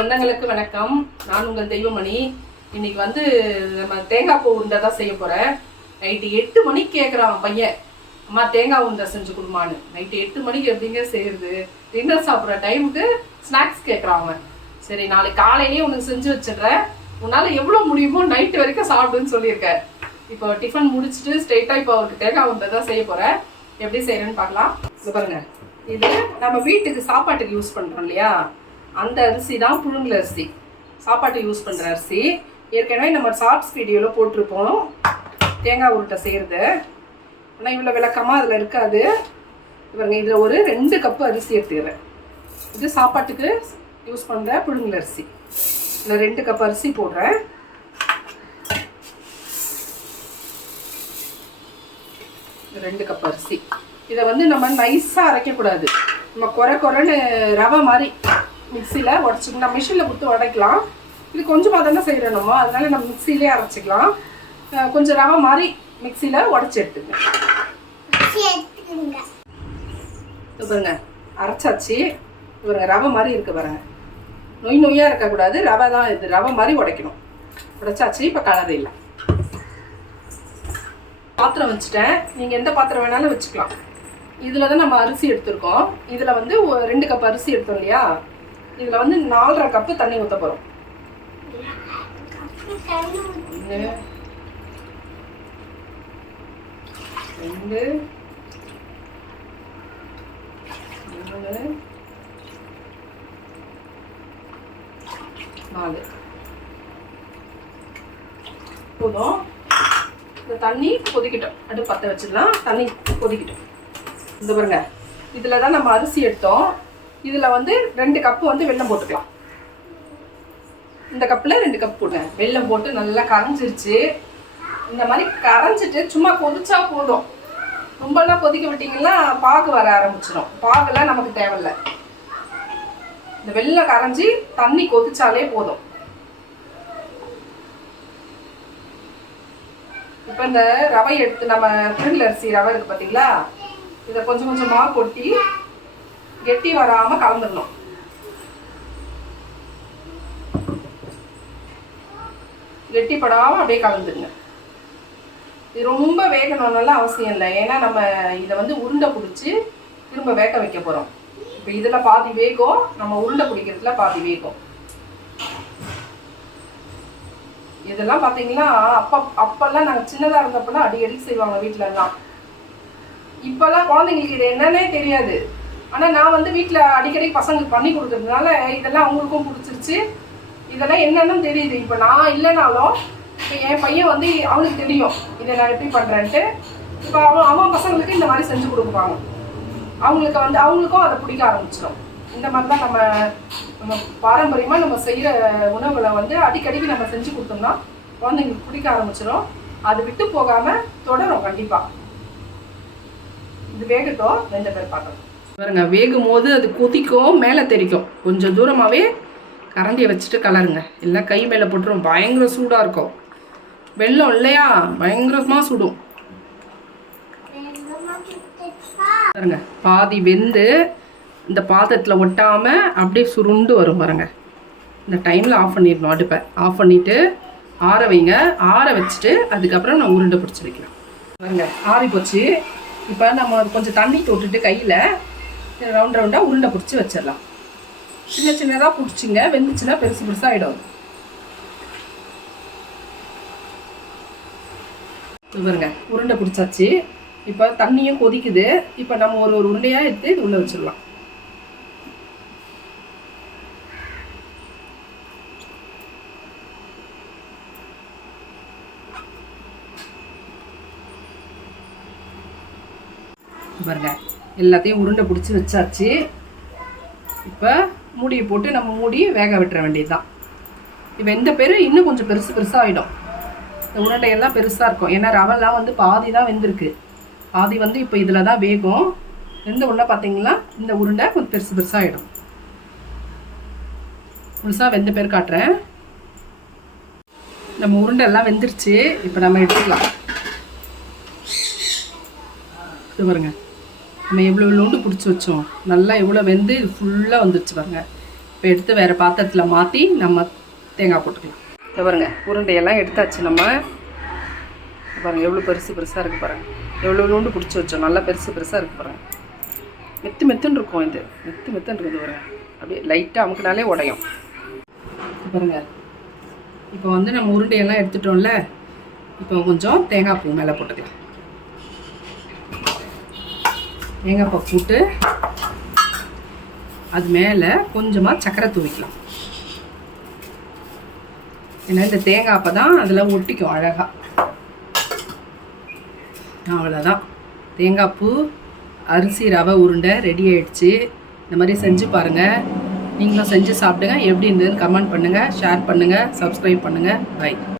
சொந்தங்களுக்கு வணக்கம். நான் உங்கள் தெய்வமணி. இன்னைக்கு வந்து நம்ம தேங்காய் பூ உருண்டை தான் செய்ய போகிறேன். நைட்டு 8 மணிக்கு கேட்குறான் பையன், அம்மா தேங்காய் உருண்டை செஞ்சு கொடுமான்னு. நைட்டு 8 மணிக்கு எப்படிங்க செய்யுது? டின்னர் சாப்பிட்ற டைமுக்கு ஸ்நாக்ஸ் கேட்குறான் அவன். சரி, நாளைக்கு காலையிலேயே உனக்கு செஞ்சு வச்சிடுறேன், உன்னால் எவ்வளோ முடியுமோ நைட்டு வரைக்கும் சாப்பிடுன்னு சொல்லியிருக்கேன். இப்போ டிஃபன் முடிச்சுட்டு ஸ்ட்ரெயிட்டாக இப்போ அவருக்கு தேங்காய் உருண்டை தான் செய்ய போகிறேன். எப்படி செய்கிறேன்னு பார்க்கலாம். இது பாருங்க, இது நம்ம வீட்டுக்கு சாப்பாட்டுக்கு யூஸ் பண்ணுறோம் இல்லையா, அந்த அரிசி தான் புழுங்கல் அரிசி. சாப்பாட்டுக்கு யூஸ் பண்ணுற அரிசி. ஏற்கனவே நம்ம ஷார்ட்ஸ் வீடியோவில் போட்டிருப்போம் தேங்காய் உருண்டை செய்கிறது. ஆனால் இவ்வளோ விளக்கமாக அதில் இருக்காது. இவங்க இதில் ஒரு 2 கப்பு அரிசி எடுத்துக்கிறேன். இது சாப்பாட்டுக்கு யூஸ் பண்ணுற புழுங்கல் அரிசி. இதில் 2 கப் அரிசி போடுறேன். இந்த 2 கப் அரிசி இதை வந்து நம்ம நைஸாக அரைக்கக்கூடாது. நம்ம குறைன்னு ரவை மாதிரி மிக்சியில் உடச்சிக்கலாம். நம்ம மிஷினில் கொடுத்து உடைக்கலாம். இது கொஞ்சமாக தானே செய்கிறோமோ, அதனால நம்ம மிக்சியிலே அரைச்சிக்கலாம். கொஞ்சம் ரவை மாதிரி மிக்சியில் உடச்சி எடுத்துக்கங்க. இது பாருங்க, அரைச்சாச்சு. பாருங்க, ரவை மாதிரி இருக்குது பாருங்க. நொய்யாக இருக்கக்கூடாது, ரவை தான் இது. ரவை மாதிரி உடைக்கணும். உடைச்சாச்சு. இப்போ கலர் இல்லை. பாத்திரம் வச்சுட்டேன். நீங்கள் எந்த பாத்திரம் வேணாலும் வச்சுக்கலாம். இதில் தான் நம்ம அரிசி எடுத்துருக்கோம். இதில் வந்து 2 கப் அரிசி எடுத்தோம் இல்லையா, இதில் வந்து 4.5 கப்பு தண்ணி ஊற்ற போகிறோம். 1 2 3 4 போதும். இந்த தண்ணி கொதிக்கிட்டோம். அடுப்பு பற்ற வச்சிடலாம். தண்ணி கொதிக்கிட்டோம். இந்த பாருங்க, இதில் தான் நம்ம அரிசி எடுத்தோம். இதில் வந்து 2 கப்பு வந்து வெல்லம் போட்டுக்கலாம். இந்த கப்பில் 2 கப் போட்டேன். வெல்லம் போட்டு நல்லா கரைஞ்சிருச்சு. இந்த மாதிரி கரைஞ்சிட்டு சும்மா கொதிச்சா போதும். ரொம்பலாம் கொதிக்க விட்டிங்கன்னா பாகு வர ஆரம்பிச்சிடும். பாகுலாம் நமக்கு தேவையில்லை. இந்த வெல்லம் கரைஞ்சி தண்ணி கொதிச்சாலே போதும். இப்போ இந்த ரவை எடுத்து, நம்ம புழுங்கல் அரிசி ரவை இருக்குது பார்த்தீங்களா, இதை கொஞ்சம் கொஞ்சமாக கொட்டி கெட்டி வராமல் கலந்துடணும். கெட்டிப்படாமல் அப்படியே கலந்துடுங்க. இது ரொம்ப வேகணும்னால அவசியம் இல்லை. ஏன்னா நம்ம இதை வந்து உருண்டை பிடிச்சி திரும்ப வேக வைக்க போகிறோம். இப்போ இதில் பாதி வேகம், நம்ம உருண்டை பிடிக்கிறதுல பாதி வேகம். இதெல்லாம் பார்த்தீங்கன்னா அப்பெல்லாம் நாங்கள் சின்னதாக இருந்தப்பெல்லாம் அடிக்கடி செய்வாங்க வீட்டிலலாம். இப்போல்லாம் குழந்தைங்களுக்கு இது என்னன்னே தெரியாது. ஆனால் நான் வந்து வீட்டில் அடிக்கடி பசங்களுக்கு பண்ணி கொடுக்குறதுனால இதெல்லாம் அவங்களுக்கும் பிடிச்சிருச்சு. இதெல்லாம் என்னன்னு தெரியுது. இப்போ நான் இல்லைனாலும் இப்போ என் பையன் வந்து அவனுக்கு தெரியும் இதை நான் எப்படி பண்ணுறேன்ட்டு. இப்போ அவன் பசங்களுக்கு இந்த மாதிரி செஞ்சு கொடுப்பாங்க. அவங்களுக்கும் அதை பிடிக்க ஆரம்பிச்சிடும். இந்த மாதிரி தான் நம்ம பாரம்பரியமாக நம்ம செய்கிற உணவுகளை வந்து அடிக்கடிக்கு நம்ம செஞ்சு கொடுத்தோம்னா குழந்தைங்களுக்கு பிடிக்க ஆரம்பிச்சிடும். அது விட்டு போகாமல் தொடரும் கண்டிப்பாக. இது வேகட்டும். 2 பேர் பார்க்கணும் பாருங்க. வேகும் போது அது கொதிக்கும், மேலே தெரிக்கும். கொஞ்சம் தூரமாகவே கரண்டியை வச்சுட்டு கலருங்க. இல்லை கை மேலே போட்டுரும். பயங்கர சூடாக இருக்கும். வெல்லம் இல்லையா, பயங்கரமாக சுடும். பாருங்க, பாதி வெந்து இந்த பாத்திரத்தில் ஒட்டாமல் அப்படியே சுருண்டு வரும் பாருங்க. இந்த டைமில் ஆஃப் பண்ணிடணும். அடுப்பை ஆஃப் பண்ணிவிட்டு ஆற வைங்க. ஆற வச்சுட்டு அதுக்கப்புறம் நான் உருண்டை பிடிச்சி வைக்கலாம். பாருங்க, ஆறி போச்சு. இப்போ நம்ம கொஞ்சம் தண்ணி தொட்டுட்டு கையில் ரவுண்டாக உருண்டை பிடிச்சி வச்சிடலாம். சின்ன சின்னதாக பிடிச்சிங்க. வெந்துச்சுன்னா பெருசு பெருசாகிடும். பாருங்க, உருண்டை பிடிச்சாச்சு. இப்போ தண்ணியும் கொதிக்குது. இப்போ நம்ம ஒரு உருண்டையாக எடுத்து இது உள்ளே வச்சிடலாம். பாருங்க, எல்லாத்தையும் உருண்டை பிடிச்சி வச்சாச்சு. இப்போ மூடியை போட்டு நம்ம மூடி வேக விட்டுற வேண்டியது தான். இப்போ இந்த பேர் இன்னும் கொஞ்சம் பெருசாக ஆகிடும். இந்த உருண்டையெல்லாம் பெருசாக இருக்கும். ஏன்னா ரவெல்லாம் வந்து பாதி தான் வெந்திருக்கு. பாதி வந்து இப்போ இதில் தான் வேகும். எந்த உருண்டை பார்த்தீங்கன்னா இந்த உருண்டை கொஞ்சம் பெருசாக ஆகிடும். முழுசாக வெந்த பேர் காட்டுறேன். நம்ம உருண்டை எல்லாம் வெந்துருச்சு. இப்போ நம்ம எடுத்துக்கலாம். இது பாருங்க, நம்ம எவ்வளோ லோண்டு பிடிச்சி வச்சோம். நல்லா எவ்வளோ வெந்து இது ஃபுல்லாக வந்துடுச்சு பாருங்க. இப்போ எடுத்து வேறு பாத்திரத்தில் மாற்றி நம்ம தேங்காய் போட்டுக்கலாம். இதை பாருங்க, உருண்டையெல்லாம் எடுத்தாச்சு. நம்ம பாருங்கள் எவ்வளோ பெருசு பெருசாக இருக்குது பாருங்கள். எவ்வளோ நோண்டு பிடிச்சி வச்சோம், நல்லா பெருசு பெருசாக இருக்குது பாருங்கள். மெத்துன்னு இருக்கும். இது மெத்துன்னு இருக்குது பாருங்கள். அப்படியே லைட்டாக அமுக்குனாலே உடையும் பாருங்கள். இப்போ வந்து நம்ம உருண்டையெல்லாம் எடுத்துட்டோம்ல, இப்போ கொஞ்சம் தேங்காய் பூ மேலே போட்டுக்கலாம். தேங்காய் பூ போட்டு அது மேலே கொஞ்சமாக சர்க்கரை தூவிக்கலாம். ஏன்னா இந்த தேங்காய் அப்போ தான் அதில் ஒட்டிக்கும் அழகாக. அவ்வளோதான், தேங்காய் பூ அரிசி ரவை உருண்டை ரெடி ஆகிடுச்சு. இந்த மாதிரி செஞ்சு பாருங்கள். நீங்களும் செஞ்சு சாப்பிடுங்க. எப்படி இருந்ததுன்னு கமெண்ட் பண்ணுங்கள், ஷேர் பண்ணுங்கள், சப்ஸ்கிரைப் பண்ணுங்கள். பை.